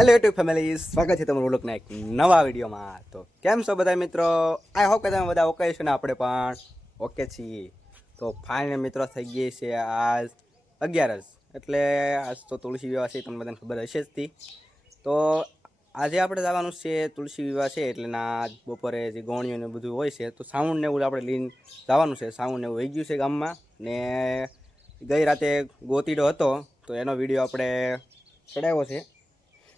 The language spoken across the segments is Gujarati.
હેલો યુટ્યુબ ફેમિલી, સ્વાગત છે તમારું લોકોના એક નવા વિડીયોમાં. તો કેમ છો બધા મિત્રો? આઈ હોપ કે તમે બધા ઓકે છો ને આપણે પણ ઓકે છીએ. તો ફાઇનલ મિત્રો થઈ ગઈ છે આજ 11 એટલે આજ તો તુલસી વિવાહ છે, તમને બધાને ખબર હશે જ હતી. તો આજે આપણે જવાનું છે તુલસી વિવાહ છે એટલે ના બપોરે જે ગોણીઓ ને બધું હોય છે તો સાઉન્ડ ને એવું આપણે લઈને જવાનું છે. સાઉન્ડ ને એવું વહી ગયું છે ગામમાં, ને ગઈ રાતે ગોતીડો હતો તો એનો વિડીયો આપણે ચડાવ્યો છે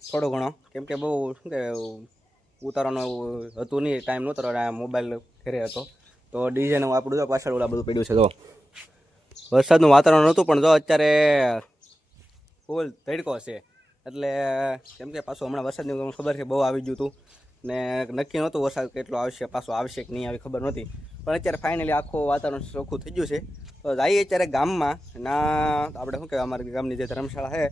થોડો ઘણો, કેમ કે બહુ શું કે ઉતારવાનું હતું નહીં, ટાઈમ નહોતો, મોબાઈલ ઘરે હતો. તો ડીજેનું આપણું જો પાછળ ઓલા બધું પડ્યું છે. તો વરસાદનું વાતાવરણ નહોતું પણ જો અત્યારે ફૂલ તડકો છે, એટલે કેમ કે પાછું હમણાં વરસાદની તમને ખબર છે બહુ આવી ગયું હતું ને નક્કી નહોતું વરસાદ કેટલો આવશે, પાછો આવશે કે નહીં આવી ખબર નહોતી. પણ અત્યારે ફાઇનલી આખું વાતાવરણ ચોખ્ખું થઈ ગયું છે. તો જઈએ અત્યારે ગામમાં ના, આપણે શું કહેવાય અમારી ગામની જે ધર્મશાળા છે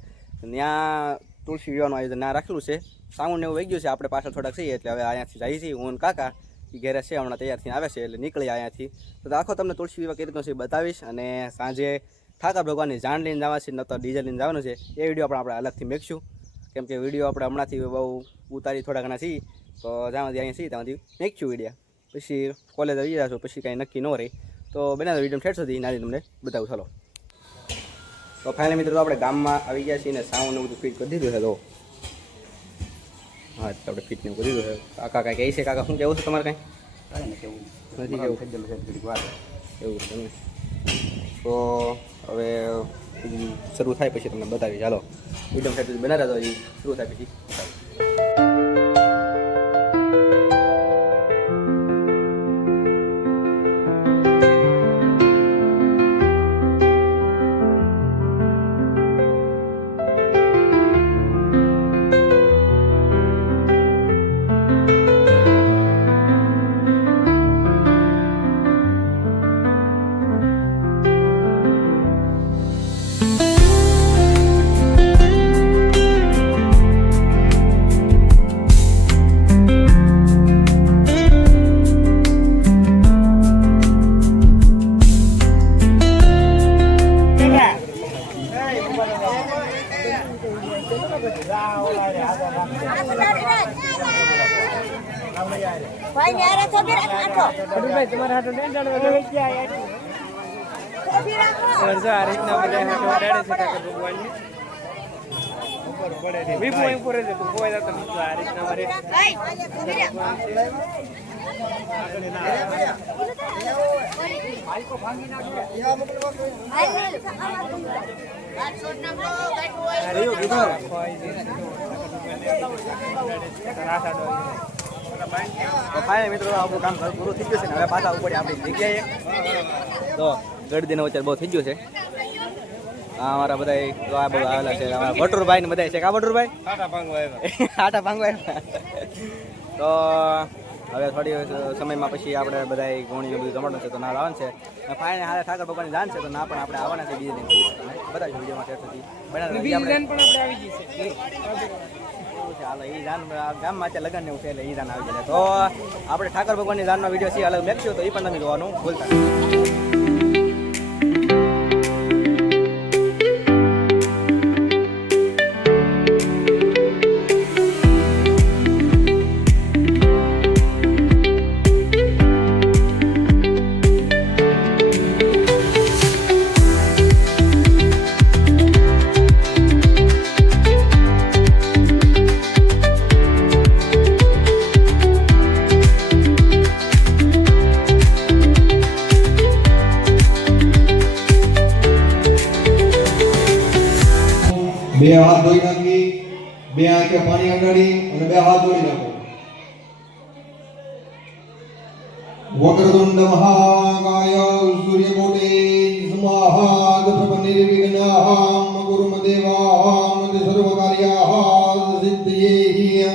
ત્યાં તુલસી વિવાહનું આયોજન ના રાખેલું છે. સાઉન્ડ એવું વહી ગયું છે, આપણે પાછળ થોડાક છીએ એટલે હવે અહીંયાથી જઈએ છીએ. હું કાકા એ ઘેરે છે, હમણાં તૈયારથી આવે છે એટલે નીકળી અહીંયાથી. તો આખો તમને તુલસી વિવાહ કઈ રીતનો છે બતાવીશ, અને સાંજે ઠાકર ભગવાનની જાણ લઈને જવા છે, ન તો ડીજે લઈને જવાનું છે. એ વિડીયો આપણે અલગથી મેકશું, કેમ કે વિડીયો આપણે હમણાંથી બહુ ઉતારી થોડા ઘણા છીએ. તો જ્યાંથી અહીંયા છીએ ત્યાંથી મેકશું વિડીયો. પછી કોલેજ આવી જશો પછી કાંઈ નક્કી ન રહી તો બનાવો વિડીયો ઠેઠ સુધી નાની તમને બતાવું. ચાલો. તો ફાઇનલ મિત્રો આપણે ગામમાં આવી ગયા છીએ ને સાઉન્ડ ને બધું ફિટ કરી દીધું છે. તો હા, આપણે ફિટ ને કરી દીધું છે. કાકા કાંઈ કહે છે? કાકા શું કહેવું છે તમારે? કાંઈ કેવું નથી, કેવું એવું છે ને. તો હવે શરૂ થાય પછી તમને બતાવી. ચાલો મીડિયમ સાઈઝ બનાવ્યા તો એ શરૂ થાય પછી બતાવી. ભાઈ ને આરે તો બેરા આટો ભાઈ તમારા હાટો ને જાણો હવે ક્યાં કોફી રાખો અરજા આ રીતના બધા હાટો ડાડે છે કાકા ભગવાનની ઉપર પડે છે વિપો ઉપર જ તો કોઈ જતો નથી આ રીતના મારે બાઈકો ભાંગી નાખો અરે યો દીધો તો ફાઇનલ મિત્રો આપણું કામ પૂરું થઈ ગયું છે ને હવે પાછા ઉપર આપણી જગ્યાએ. તો ગળદીનો વચ્ચે બહુ થઈ ગયું છે. આ અમારા બધા જો આ બધું આવેલા છે અમારા ભટુરભાઈ ને બધા છે. કા ભટુરભાઈ આટા ભાંગવા તો હવે થોડી સમયમાં પછી આપણે બધા ગોણીને બધું જમવાનું છે તો ના આવવાનું છે. ફાઇનલ હાલે ઠાકર ભગવાનની જાન છે તો ના પણ આપણે આવવાના છે બીજે દિન બધા વિડીયોમાં શેર થતી બીજી જાન પણ આપણે આવી ગઈ છે હાલો એ જાન ગામમાં અત્યારે લગ્ન ને એવું છે એટલે એ જાન આવી જાય. તો આપણે ઠાકર ભગવાનની જાનનો વિડીયો છે અલગ મેકશું તો એ પણ તમે જોવાનું ભૂલતા નહીં. બે હાથ ધોઈ નાખી, બે આંખે પાણી અડાડી અને બે હાથ ધોઈ નાખો. વક્રતુંડ મહાકાય સૂર્યકોટી સમાહાદ પ્રભનિર્વિઘ્નાહમ ગુરુમ દેવાહમ સર્વકાર્યાહ સિદ્ધયે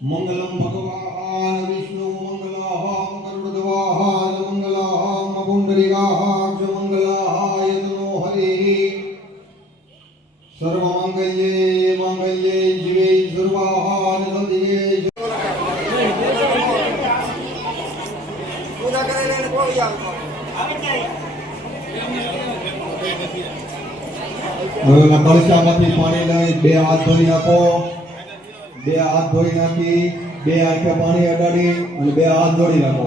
મંગલમ ભગવાન વિષ્ણુ મંગલાહમ ગરુડધવાહન મંગલાહમ પુંડરીકાક્ષ મંગલાય તનો હરિ સર્વમંગલ્યે મંગલ્યે જીવે સર્વાહાન સંધિયે. હવે કળશામાંથી પાણી લઈ બે હાથ ધોઈ નાખો. બે હાથ ધોઈ નાખી, બે આંખે પાણી અડાડી અને બે હાથ ધોઈ નાખો.